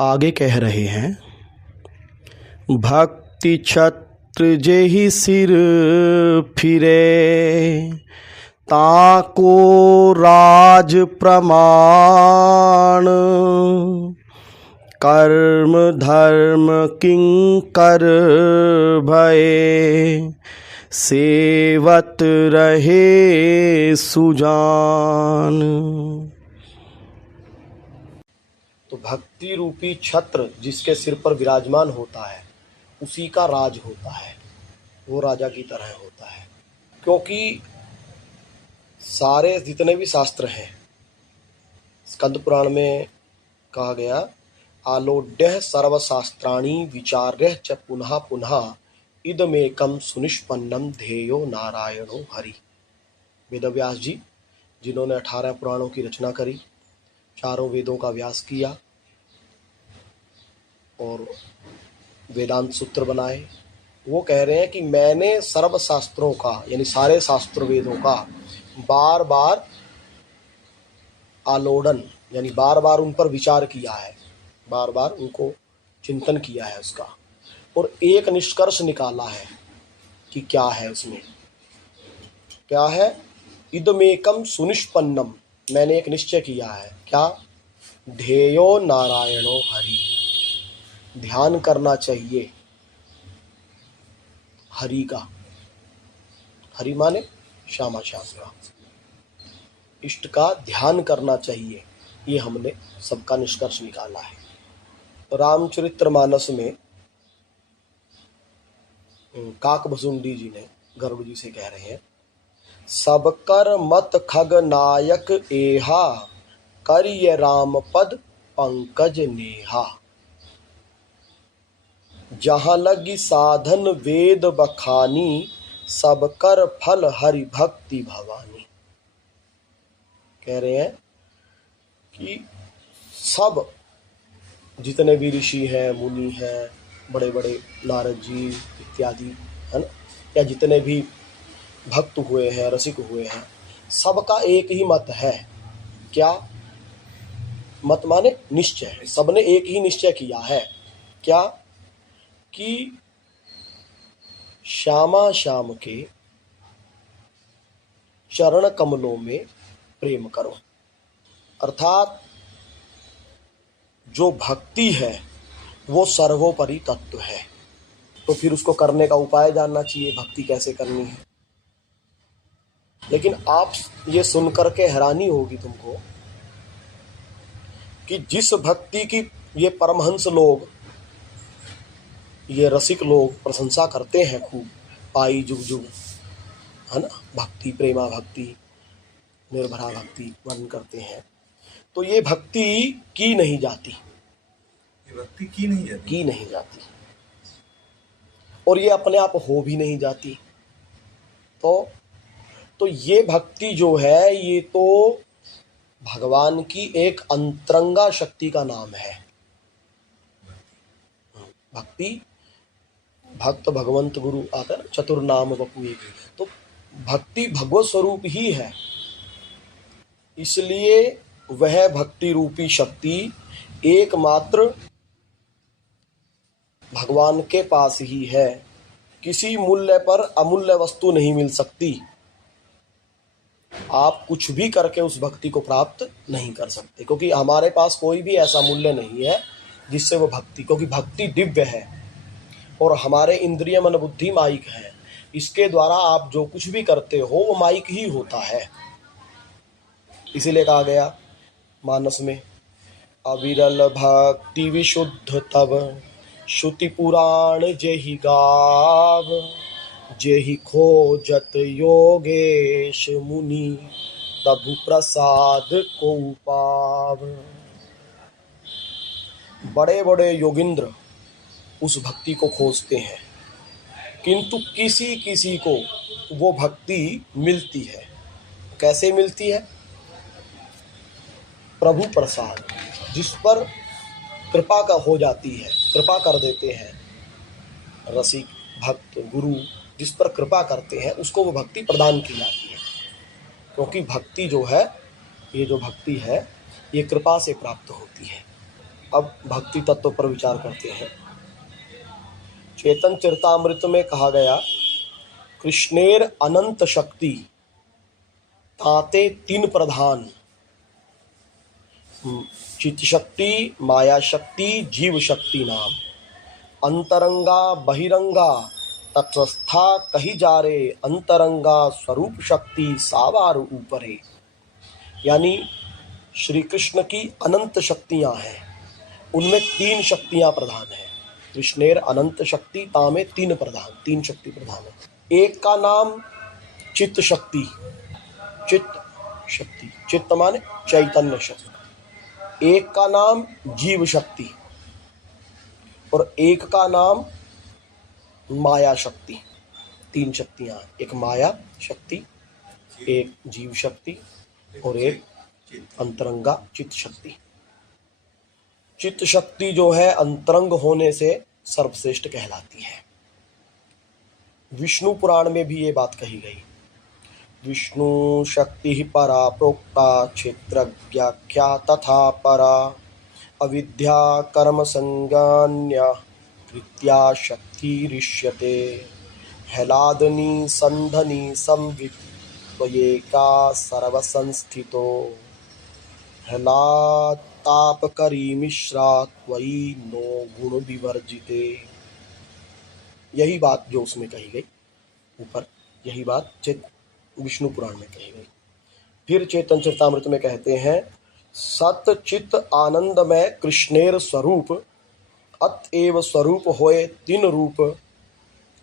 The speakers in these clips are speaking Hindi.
आगे कह रहे हैं, भक्ति छत्र जेहि सिर फिरे, ताको राज प्रमाण, कर्म धर्म किंकर भये, सेवत रहे सुजान। तो भक्ति रूपी छत्र जिसके सिर पर विराजमान होता है उसी का राज होता है, वो राजा की तरह होता है। क्योंकि सारे जितने भी शास्त्र हैं, स्कंद पुराण में कहा गया, आलोड्य सर्वशास्त्राणि विचार्य च पुनः पुनः इदमेकम सुनिष्पन्नम ध्येयो नारायणो हरि। वेदव्यास जी जिन्होंने 18 पुराणों की रचना करी, चारों वेदों का व्यास किया और वेदांत सूत्र बनाए, वो कह रहे हैं कि मैंने सर्व शास्त्रों का यानी सारे शास्त्र वेदों का बार बार आलोडन यानी बार बार उन पर विचार किया है, बार बार उनको चिंतन किया है उसका, और एक निष्कर्ष निकाला है कि क्या है उसमें, क्या है, इदमेकम सुनिष्पन्नम, मैंने एक निश्चय किया है, क्या, ध्येयो नारायणो हरि, ध्यान करना चाहिए हरि का, हरि माने श्यामा श्याम का, इष्ट का ध्यान करना चाहिए, ये हमने सबका निष्कर्ष निकाला है। रामचरितमानस में काकभुसुंडी जी ने गर्भ जी से कह रहे हैं, सबकर मत खग नायक एहा, करिय राम पद पंकज नेहा, जहाँ लगी साधन वेद बखानी, सबकर फल हरि भक्ति भवानी। कह रहे हैं कि सब जितने भी ऋषि हैं, मुनि हैं, बड़े बड़े नारद जी इत्यादि, है ना, या जितने भी भक्त हुए हैं, रसिक हुए हैं, सबका एक ही मत है, क्या, मत माने निश्चय, सबने एक ही निश्चय किया है, क्या, कि श्यामा श्याम के चरण कमलों में प्रेम करो। अर्थात जो भक्ति है वो सर्वोपरि तत्व है, तो फिर उसको करने का उपाय जानना चाहिए, भक्ति कैसे करनी है। लेकिन आप ये सुनकर के हैरानी होगी तुमको कि जिस भक्ति की ये परमहंस लोग, ये रसिक लोग प्रशंसा करते हैं खूब, पाई जुग जुग, है ना, भक्ति प्रेमा भक्ति निर्भरा भक्ति वर्णन करते हैं, तो ये भक्ति की नहीं जाती, भक्ति की नहीं जाती और ये अपने आप हो भी नहीं जाती। तो ये भक्ति जो है ये तो भगवान की एक अंतरंगा शक्ति का नाम है। भक्ति, भक्त भगवंत गुरु आता है, चतुर्नाम बपू एक, तो भक्ति भगवत स्वरूप ही है, इसलिए वह भक्ति रूपी शक्ति एकमात्र भगवान के पास ही है। किसी मूल्य पर अमूल्य वस्तु नहीं मिल सकती, आप कुछ भी करके उस भक्ति को प्राप्त नहीं कर सकते, क्योंकि हमारे पास कोई भी ऐसा मूल्य नहीं है जिससे वो भक्ति, क्योंकि भक्ति दिव्य है और हमारे इंद्रिय मन बुद्धि माइक है, इसके द्वारा आप जो कुछ भी करते हो वो माइक ही होता है। इसीलिए कहा गया मानस में, अविरल भक्ति विशुद्ध तब, श्रुति पुराण जेहि गाव, जेहि खोजत योगेश मुनि, तबु प्रसाद को पाव। बड़े बड़े योगिंद्र उस भक्ति को खोजते हैं, किंतु किसी किसी को वो भक्ति मिलती है। कैसे मिलती है? प्रभु प्रसाद, जिस पर कृपा का हो जाती है, कृपा कर देते हैं रसिक भक्त गुरु, जिस पर कृपा करते हैं उसको वो भक्ति प्रदान की जाती है। क्योंकि भक्ति जो है, ये जो भक्ति है ये कृपा से प्राप्त होती है। अब भक्ति तत्व पर विचार करते हैं। चेतन चरितामृत में कहा गया, कृष्णेर अनंत शक्ति ताते तीन प्रधान, चित शक्ति, माया शक्ति, जीव शक्ति नाम। अंतरंगा बहिरंगा तत्वस्था कही जा रे, अंतरंगा स्वरूप शक्ति सावार ऊपरे। यानी श्री कृष्ण की अनंत शक्तियां हैं, उनमें तीन शक्तियां प्रधान हैं। कृष्णेर अनंत शक्ति तामे तीन प्रधान, तीन शक्ति प्रधान है। एक का नाम चित्त शक्ति, चित्त शक्ति, चित्त माने चैतन्य शक्ति। एक का नाम जीव शक्ति और एक का नाम माया शक्ति। तीन शक्तियां, एक माया शक्ति, एक जीव शक्ति और एक अंतरंगा चित्त शक्ति। चित्त शक्ति जो है अंतरंग होने से सर्वश्रेष्ठ कहलाती है। विष्णु पुराण में भी ये बात कही गई। विष्णु शक्ति ही परा प्रोक्ता, क्षेत्रज्ञाख्या तथा परा, अविद्या कर्म संज्ञान्य कृत्या शक्ति ऋष्यते, हेलादनी संधनी संवित् त्वयेका सर्वसंस्थितो, हेलातापकरी मिश्रा त्वयि नो गुण विवर्जिते। यही बात जो उसमें कही गई ऊपर, यही बात विष्णु पुराण में कही गई। फिर चेतन चरितामृत में कहते हैं, सत चित आनंदमय कृष्णेर स्वरूप, अतएव स्वरूप होए तीन रूप,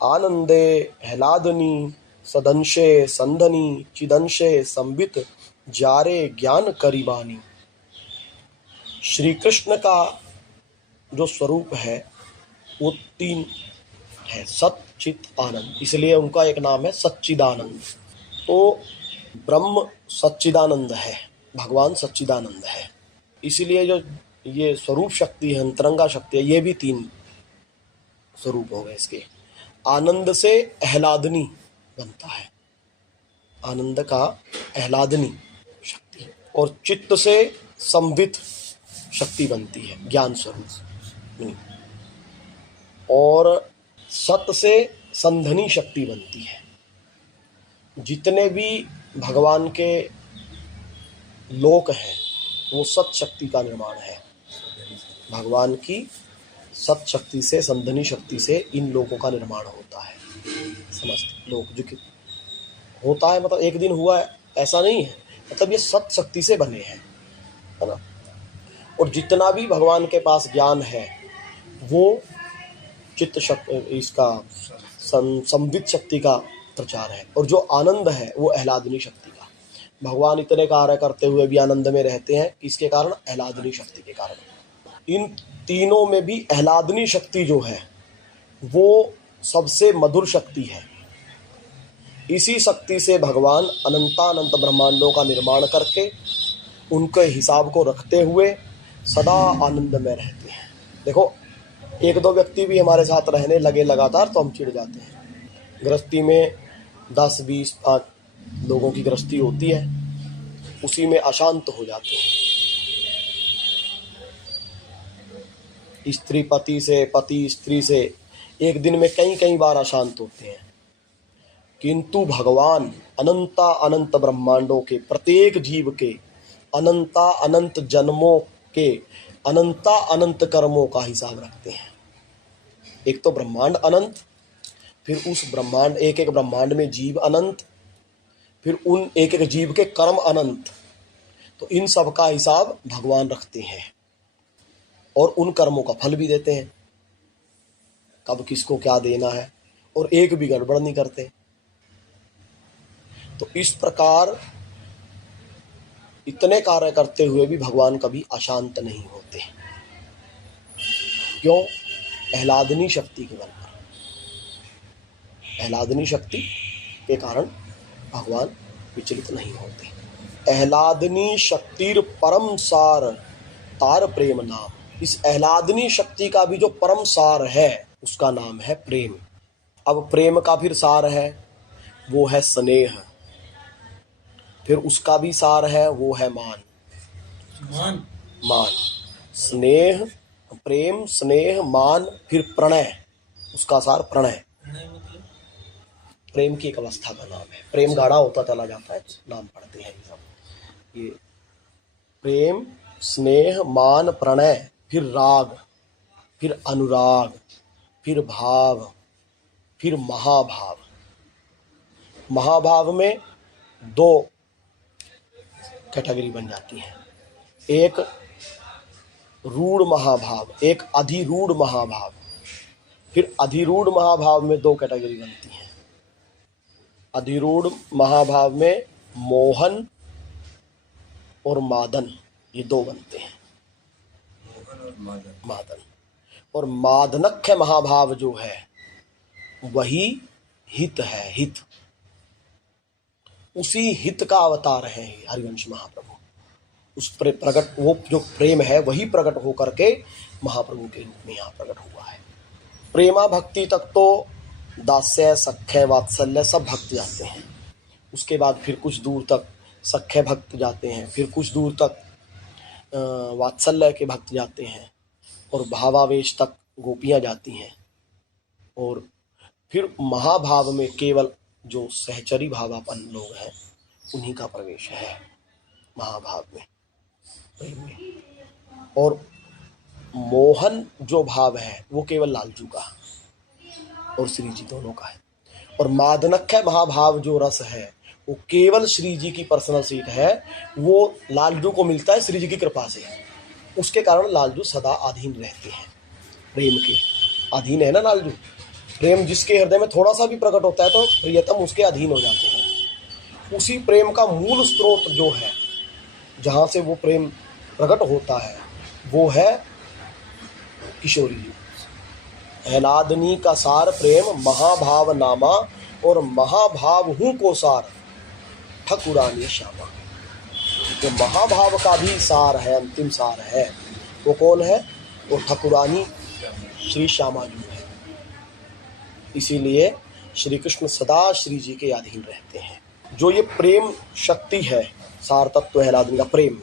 आनंदे हेलादनी सदंशे संधनी चिदंशे संवित जारे ज्ञान करीबानी। श्री कृष्ण का जो स्वरूप है वो तीन है, सत चित आनंद, इसलिए उनका एक नाम है सच्चिदानंद। तो ब्रह्म सच्चिदानंद है, भगवान सच्चिदानंद है, इसीलिए जो ये स्वरूप शक्ति है, अंतरंगा शक्ति है, ये भी तीन स्वरूप हो गए इसके। आनंद से आह्लादनी बनता है, आनंद का आह्लादनी शक्ति, और चित्त से संवित शक्ति बनती है, ज्ञान स्वरूप, और सत से संधनी शक्ति बनती है। जितने भी भगवान के लोक हैं वो सत शक्ति का निर्माण है। भगवान की सत शक्ति से, संधनी शक्ति से इन लोकों का निर्माण होता है। समस्त लोक जो कि होता है, मतलब एक दिन हुआ है ऐसा नहीं है, मतलब ये सत शक्ति से बने हैं, है ना। और जितना भी भगवान के पास ज्ञान है वो चित्त शक्ति, इसका संवित शक्ति का प्रचार है, और जो आनंद है वो आह्लादनी शक्ति का। भगवान इतने कार्य करते हुए भी आनंद में रहते हैं, किसके कारण? आह्लादनी शक्ति के कारण। इन तीनों में भी आह्लादनी शक्ति जो है वो सबसे मधुर शक्ति है। इसी शक्ति से भगवान अनंतानंत ब्रह्मांडों का निर्माण करके उनके हिसाब को रखते हुए सदा आनंद में रहते हैं। देखो, एक दो व्यक्ति भी हमारे साथ रहने लगे लगातार तो हम चिढ़ जाते हैं। गृहस्थी में 10, 20, 5 लोगों की गृहस्थी होती है, उसी में अशांत हो जाते हैं। स्त्री पति से, पति स्त्री से एक दिन में कई बार अशांत होते हैं। किंतु भगवान अनंता अनंत ब्रह्मांडों के प्रत्येक जीव के, अनंता अनंत जन्मों के, अनंता अनंत कर्मों का हिसाब रखते हैं। एक तो ब्रह्मांड अनंत, फिर उस ब्रह्मांड, एक एक ब्रह्मांड में जीव अनंत, फिर उन एक एक जीव के कर्म अनंत। तो इन सब का हिसाब भगवान रखते हैं और उन कर्मों का फल भी देते हैं, कब किसको क्या देना है, और एक भी गड़बड़ नहीं करते। तो इस प्रकार इतने कार्य करते हुए भी भगवान कभी अशांत नहीं होते। क्यों? आह्लादनी शक्ति के बल पर, आह्लादनी शक्ति के कारण भगवान विचलित नहीं होते। आह्लादनी शक्तिर परम सार तार प्रेम नाम। इस आह्लादनी शक्ति का भी जो परम सार है उसका नाम है प्रेम। अब प्रेम का फिर सार है, वो है स्नेह, फिर उसका भी सार है, वो है मान। स्नेह, प्रेम, स्नेह, मान, फिर प्रणय, उसका सार प्रणय। प्रणय मतलब प्रेम की एक अवस्था का नाम है। प्रेम गाढ़ा होता चला जाता है तो नाम पढ़ते हैं ये सब। ये प्रेम, स्नेह, मान, प्रणय, फिर राग, फिर अनुराग, फिर भाव, फिर महाभाव। महाभाव में दो कैटेगरी बन जाती है, एक रूढ़ महाभाव, एक अधिरूढ़ महाभाव। फिर अधिरूढ़ महाभाव में दो कैटेगरी बनती है। अधिरूढ़ महाभाव में मोहन और मादन, ये दो बनते हैं। मोहन और मादन। मादन और मादनख्य महाभाव जो है वही हित है। हित, उसी हित का अवतार है हरिवंश महाप्रभु। उस प्रकट, वो जो प्रेम है वही प्रकट होकर के महाप्रभु के रूप में यहाँ प्रकट हुआ है। प्रेमा भक्ति तक तो दास्य, सख्य, वात्सल्य सब भक्त जाते हैं। उसके बाद फिर कुछ दूर तक सख्य भक्त जाते हैं, फिर कुछ दूर तक वात्सल्य के भक्त जाते हैं, और भावावेश तक गोपियाँ जाती हैं। और फिर महाभाव में केवल जो सहचरी भावापन लोग हैं उन्हीं का प्रवेश है महाभाव में, प्रेम में। और मोहन जो भाव है वो केवल लालजू का और श्री जी दोनों का है। और मादनख्य महाभाव जो रस है वो केवल श्री जी की पर्सनल सीट है, वो लालजू को मिलता है श्री जी की कृपा से। उसके कारण लालजू सदा अधीन रहते हैं, प्रेम के अधीन है ना लालजू। प्रेम जिसके हृदय में थोड़ा सा भी प्रकट होता है तो प्रियतम उसके अधीन हो जाते हैं। उसी प्रेम का मूल स्रोत जो है, जहाँ से वो प्रेम प्रकट होता है, वो है किशोरी जी। एलादनी का सार प्रेम महाभाव नामा, और महाभाव हूँ को सार ठकुरानी श्यामा। जो महाभाव का भी सार है, अंतिम सार है, वो कौन है? वो ठकुरानी श्री श्यामा जी है। इसीलिए श्री कृष्ण सदा श्री जी के अधीन रहते हैं। जो ये प्रेम शक्ति है, सार तत्व है एलादनी का प्रेम।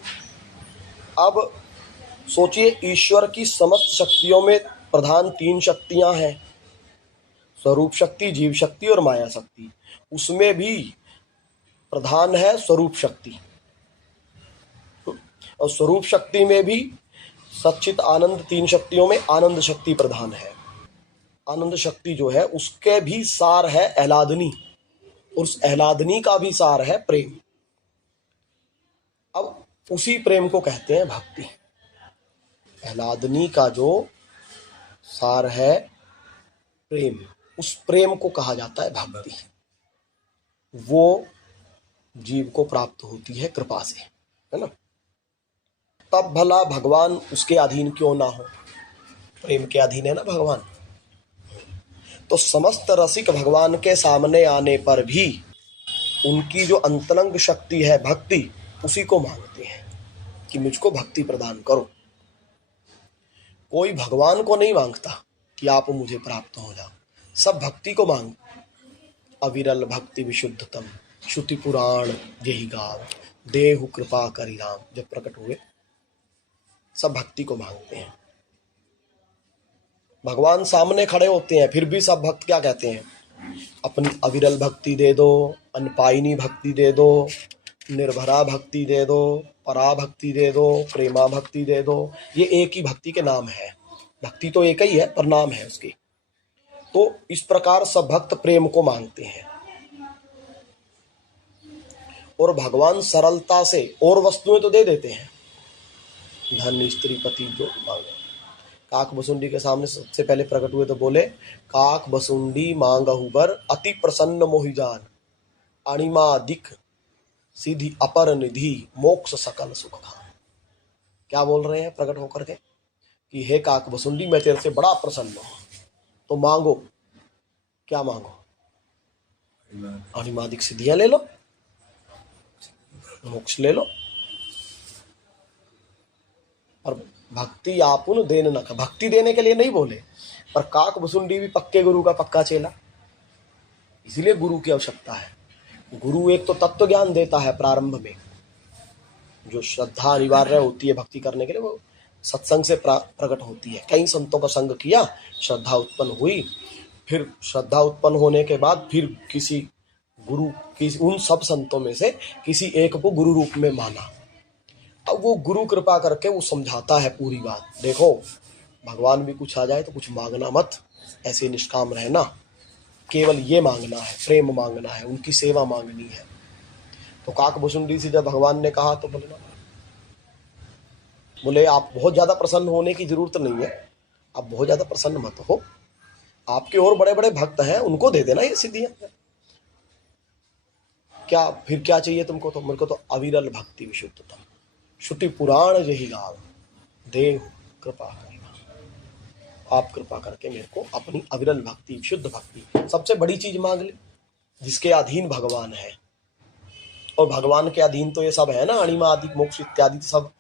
अब सोचिए, ईश्वर की समस्त शक्तियों में प्रधान तीन शक्तियां हैं, स्वरूप शक्ति, जीव शक्ति और माया शक्ति। उसमें भी प्रधान है स्वरूप शक्ति, और स्वरूप शक्ति में भी सच्चित आनंद, तीन शक्तियों में आनंद शक्ति प्रधान है। आनंद शक्ति जो है उसके भी सार है एलादनी, और उस एलादनी का भी सार है प्रेम। अब उसी प्रेम को कहते हैं भक्ति। एलादनी का जो सार है प्रेम, उस प्रेम को कहा जाता है भक्ति। वो जीव को प्राप्त होती है कृपा से, है ना। तब भला भगवान उसके अधीन क्यों ना हो? प्रेम के अधीन है ना भगवान। तो समस्त रसिक भगवान के सामने आने पर भी उनकी जो अंतरंग शक्ति है भक्ति, उसी को मांगते हैं कि मुझको भक्ति प्रदान करो। कोई भगवान को नहीं मांगता कि आप मुझे प्राप्त हो जाओ, सब भक्ति को मांग। अविरल भक्ति विशुद्धतम, श्रुति पुराण यही गाव, देहु कृपा करि राम। जब प्रकट हुए सब भक्ति को मांगते हैं। भगवान सामने खड़े होते हैं, फिर भी सब भक्त क्या कहते हैं? अपनी अविरल भक्ति दे दो, अनपायनी भक्ति दे दो, निर्भरा भक्ति दे दो, परा भक्ति दे दो, प्रेमा भक्ति दे दो। ये एक ही भक्ति के नाम है। भक्ति तो एक ही है पर नाम है उसकी। तो इस प्रकार सब भक्त प्रेम को मांगते हैं। और भगवान सरलता से और वस्तुएं तो दे देते हैं, धन, स्त्री, पति जो मांगे। काक बसुंडी के सामने सबसे पहले प्रकट हुए तो बोले, काक बसुंडी मांगहु बर, अति प्रसन्न मोहिजान, अणिमा दिख सीधी अपर निधि, मोक्ष सकल सुख खान। क्या बोल रहे हैं प्रकट होकर के कि हे काक बसुंडी, मैं तेरे से बड़ा प्रसन्न हूं, तो मांगो। क्या मांगो? अणिमादिक सिद्धियां ले लो, मोक्ष ले लो। और भक्ति आपुन देन न, भक्ति देने के लिए नहीं बोले, पर काक बसुंडी भी पक्के गुरु का पक्का चेला, इसीलिए गुरु की आवश्यकता है। गुरु एक तो तत्व ज्ञान देता है प्रारंभ में, जो श्रद्धा अनिवार्य होती है भक्ति करने के लिए, वो सत्संग से प्रकट होती है। कई संतों का संग किया, श्रद्धा उत्पन्न हुई, फिर श्रद्धा उत्पन्न होने के बाद फिर किसी गुरु की उन सब संतों में से किसी एक को गुरु रूप में माना। अब वो गुरु कृपा करके वो समझाता है पूरी बात। देखो भगवान भी कुछ आ जाए तो कुछ मांगना मत, ऐसे निष्काम रहना, केवल ये मांगना है, प्रेम मांगना है, उनकी सेवा मांगनी है। तो काकभूषुंडी से जब भगवान ने कहा तो बोले आप बहुत ज़्यादा प्रसन्न होने की जरूरत नहीं है, आप बहुत ज़्यादा प्रसन्न मत हो, आपके और बड़े बड़े भक्त हैं, उनको दे देना ये सिद्धियां। क्या फिर क्या चाहिए तुमको? तो मेरे को तो अविरल भक्ति विशुद्धता, श्रुति पुराण यही गाव देव कृपा करेगा। आप कृपा करके मेरे को अपनी अविरल भक्ति, शुद्ध भक्ति, सबसे बड़ी चीज मांग ले, जिसके अधीन भगवान है। और भगवान के अधीन तो ये सब है ना, अणिमा आदि मोक्ष इत्यादि सब,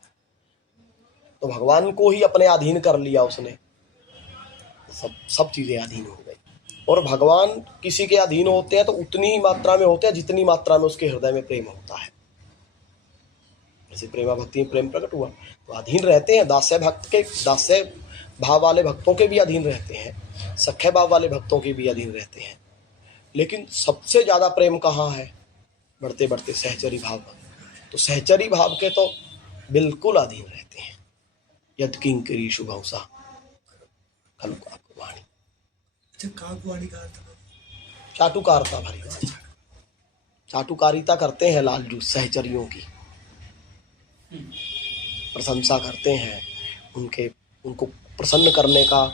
तो भगवान को ही अपने अधीन कर लिया उसने, सब चीजें अधीन हो गई। और भगवान किसी के अधीन होते हैं तो उतनी ही मात्रा में होते हैं जितनी मात्रा में उसके हृदय में प्रेम होता है। जैसे प्रेमा भक्ति में प्रेम प्रकट हुआ तो अधीन रहते हैं। दास्य भक्त के, दास्य भाव वाले भक्तों के भी अधीन रहते हैं, सख्य भाव वाले भक्तों के भी अधीन रहते हैं। लेकिन सबसे ज्यादा प्रेम कहाँ है? बढ़ते बढ़ते सहचरी भाव। तो सहचरी भाव के तो बिल्कुल अधीन रहते हैं। यद किंकरी शुभंसा खलु काकवाणी। अच्छा, काकवाणी का अर्थ? चाटुकारिता भरी बात, चाटुकारिता करते हैं लालजू सहचरियों की, प्रशंसा करते हैं उनको प्रसन्न करने का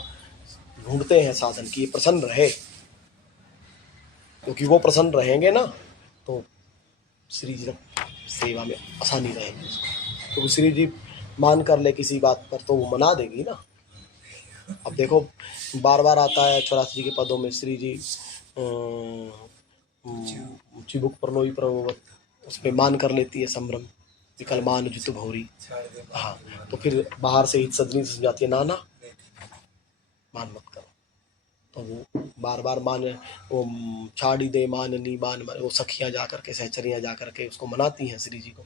ढूंढते हैं साधन कि ये प्रसन्न रहे, क्योंकि वो प्रसन्न रहेंगे ना तो श्री जी सेवा में आसानी रहेगी। तो श्री जी मान कर ले किसी बात पर तो वो मना देगी ना। अब देखो बार बार आता है 84 जी के पदों में श्री जी चिबुक परलोई प्रभुवत, उस पर मान कर लेती है संभ्रम, विकल मान जुत भौरी। हाँ, तो फिर बाहर से हित सदनी से समझाती है ना मान मत करो। तो वो बार बार मान, वो छाड़ी दे मान नी मान, वो सखियाँ जा करके, सहचरियाँ जा करके उसको मनाती हैं श्री जी को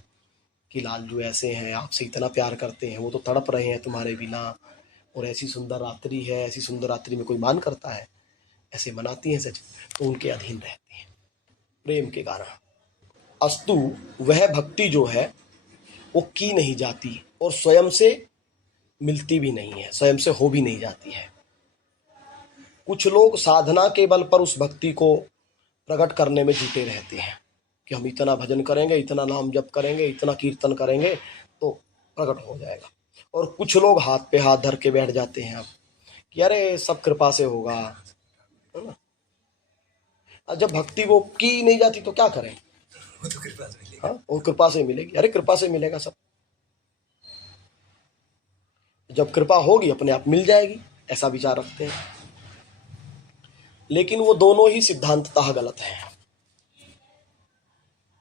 कि लालजू ऐसे हैं, आपसे इतना प्यार करते हैं, वो तो तड़प रहे हैं तुम्हारे बिना, और ऐसी सुंदर रात्रि है, ऐसी सुंदर रात्रि में कोई मान करता है, ऐसे मनाती हैं सच। तो उनके अधीन रहते हैं प्रेम के कारण। अस्तु वह भक्ति जो है वो की नहीं जाती और स्वयं से मिलती भी नहीं है, स्वयं से हो भी नहीं जाती है। कुछ लोग साधना के बल पर उस भक्ति को प्रकट करने में जुटे रहते हैं कि हम इतना भजन करेंगे, इतना नाम जप करेंगे, इतना कीर्तन करेंगे तो प्रकट हो जाएगा। और कुछ लोग हाथ पे हाथ धर के बैठ जाते हैं अब कि अरे सब कृपा से होगा, है ना। और जब भक्ति वो की नहीं जाती तो क्या करें? वो तो कृपा से मिलेगा। हाँ, वो कृपा से मिलेगी। अरे कृपा से मिलेगा सब, जब कृपा होगी अपने आप मिल जाएगी, ऐसा विचार रखते हैं। लेकिन वो दोनों ही सिद्धांततः गलत है।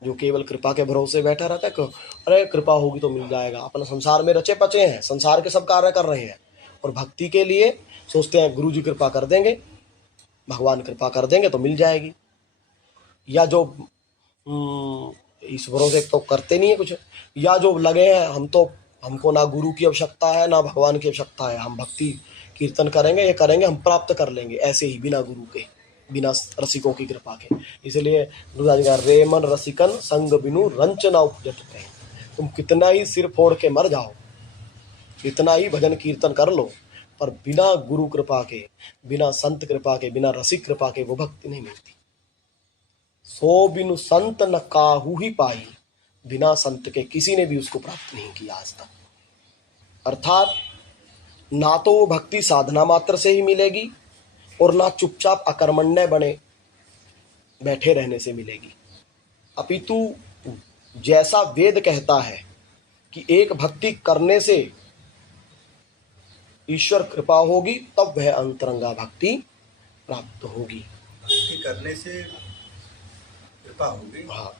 जो केवल कृपा के भरोसे बैठा रहता है, अरे कृपा होगी तो मिल जाएगा, अपना संसार में रचे पचे हैं, संसार के सब कार्य कर रहे हैं, और भक्ति के लिए सोचते हैं गुरु जी कृपा कर देंगे, भगवान कृपा कर देंगे तो मिल जाएगी। या जो इस भरोसे तो करते नहीं है कुछ, या जो लगे हैं हमको ना गुरु की आवश्यकता है ना भगवान की आवश्यकता है, हम भक्ति कीर्तन करेंगे, ये करेंगे, हम प्राप्त कर लेंगे ऐसे ही बिना गुरु के, बिना रसिकों की कृपा के। इसलिए गुरुदास जी का रेमन रसिकन संग बिनु रंच ना उपजत कहें। तुम कितना ही सिर फोड़ के मर जाओ, कितना ही भजन कीर्तन कर लो, पर बिना गुरु कृपा के, बिना संत कृपा के, बिना रसिक कृपा के वो भक्ति नहीं मिलती। सो बिनु संत न काहू ही पाई, बिना संत के किसी ने भी उसको प्राप्त नहीं किया आज तक। अर्थात ना तो वो भक्ति साधना मात्र से ही मिलेगी और ना चुपचाप अकर्मण्य बने बैठे रहने से मिलेगी, अपितु जैसा वेद कहता है कि एक भक्ति करने से ईश्वर कृपा होगी तब वह अंतरंगा भक्ति प्राप्त होगी। भक्ति करने से कृपा होगी। हाँ,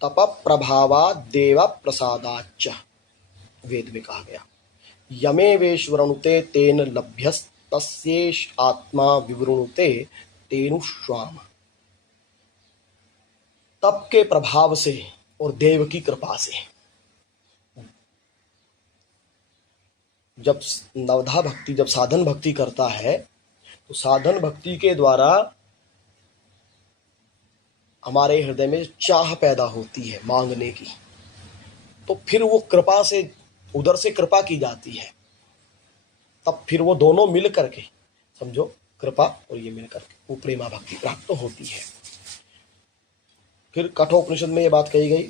तप प्रभावा देव प्रसादाच वेद में कहा गया, यमेवेश्वरुते तेन लभ्यस्तस्येष आत्मा विवृणुते तेनुष्वाम। तप के प्रभाव से और देव की कृपा से, जब नवधा भक्ति, जब साधन भक्ति करता है तो साधन भक्ति के द्वारा हमारे हृदय में चाह पैदा होती है मांगने की, तो फिर वो कृपा से, उधर से कृपा की जाती है, तब फिर वो दोनों मिल करके, समझो कृपा और ये मिल करके वो प्रेमा भक्ति प्राप्त होती है। फिर कठोपनिषद में ये बात कही गई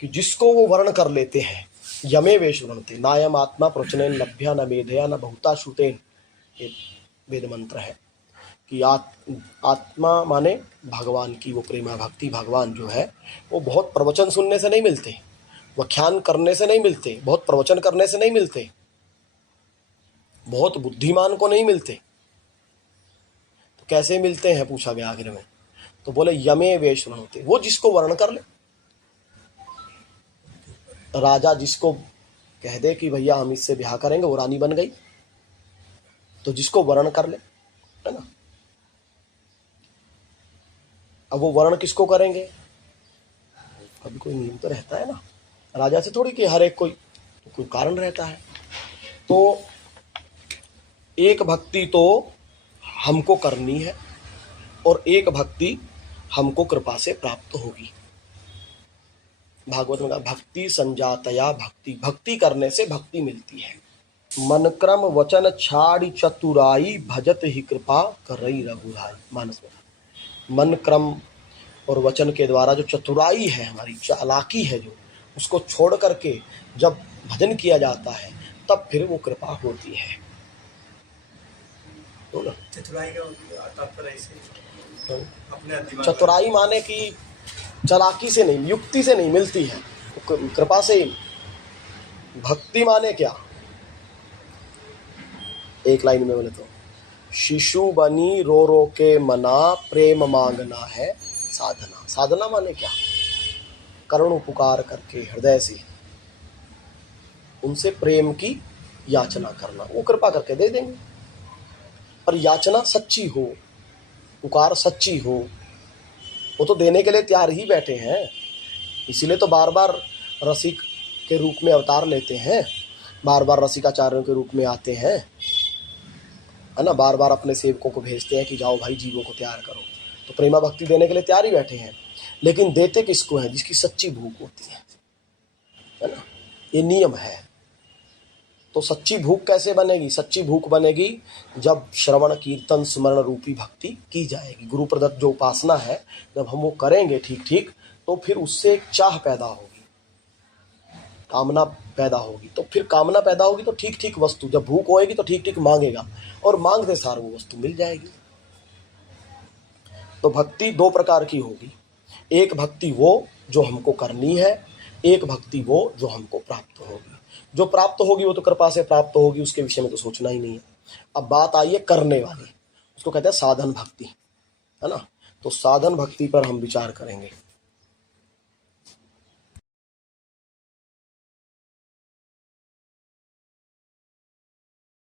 कि जिसको वो वर्ण कर लेते हैं, यमे वेश वृणते नायम आत्मा प्रवचनेन लभ्या न मेधया न बहुता श्रुतेन, ये वेद मंत्र है कि आत्मा माने भगवान की वो प्रेमा भक्ति, भगवान जो है वो बहुत प्रवचन सुनने से नहीं मिलते, व्याख्यान करने से नहीं मिलते, बहुत प्रवचन करने से नहीं मिलते, बहुत बुद्धिमान को नहीं मिलते। तो कैसे मिलते हैं पूछा गया आखिर में, तो बोले यमे वेश वृणते, वो जिसको वर्ण कर ले। राजा जिसको कह दे कि भैया हम इससे ब्याह करेंगे, वो रानी बन गई, तो जिसको वर्ण कर ले, है ना। अब वो वर्ण किसको करेंगे, कभी कोई नियम तो रहता है ना, राजा से थोड़ी कि हर एक कोई कारण रहता है। तो एक भक्ति तो हमको करनी है और एक भक्ति हमको कृपा से प्राप्त होगी। भागवत में कहा भक्ति संजातया भक्ति, भक्ति करने से भक्ति मिलती है। मन क्रम वचन छाड़ी चतुराई भजत ही कृपा करई रघुराई। मानस में मन क्रम और वचन के द्वारा जो चतुराई है, हमारी चालाकी है, जो उसको छोड़ करके जब भजन किया जाता है तब फिर वो कृपा होती है। चतुराई का तात्पर्य ऐसे अपने दिमाग, चतुराई माने कि चालाकी से नहीं, युक्ति से नहीं मिलती है, कृपा से। भक्ति माने क्या, एक लाइन में बोले तो शिशु बनी रो रो के मना प्रेम मांगना है साधना। साधना माने क्या, करुण पुकार करके हृदय से उनसे प्रेम की याचना करना, वो कृपा करके दे देंगे। पर याचना सच्ची हो, पुकार सच्ची हो, वो तो देने के लिए तैयार ही बैठे हैं। इसीलिए तो बार बार रसिक के रूप में अवतार लेते हैं, बार बार रसिकाचार्यों के रूप में आते हैं, है ना, बार बार अपने सेवकों को भेजते हैं कि जाओ भाई जीवों को तैयार करो। तो प्रेमा भक्ति देने के लिए तैयार ही बैठे हैं, लेकिन देते किसको है, जिसकी सच्ची भूख होती है ना, ये नियम है। तो सच्ची भूख कैसे बनेगी, सच्ची भूख बनेगी जब श्रवण कीर्तन स्मरण रूपी भक्ति की जाएगी। गुरु प्रदत्त जो उपासना है, जब हम वो करेंगे ठीक ठीक, तो फिर उससे एक चाह पैदा होगी, कामना पैदा होगी। तो फिर कामना पैदा होगी तो ठीक ठीक वस्तु, जब भूख होएगी तो ठीक ठीक मांगेगा, और मांगते सार वो वस्तु मिल जाएगी। तो भक्ति दो प्रकार की होगी, एक भक्ति वो जो हमको करनी है, एक भक्ति वो जो हमको प्राप्त होगी। जो प्राप्त होगी वो तो कृपा से प्राप्त होगी, उसके विषय में तो सोचना ही नहीं है। अब बात आई है करने वाली, उसको कहते हैं साधन भक्ति, है ना। तो साधन भक्ति पर हम विचार करेंगे।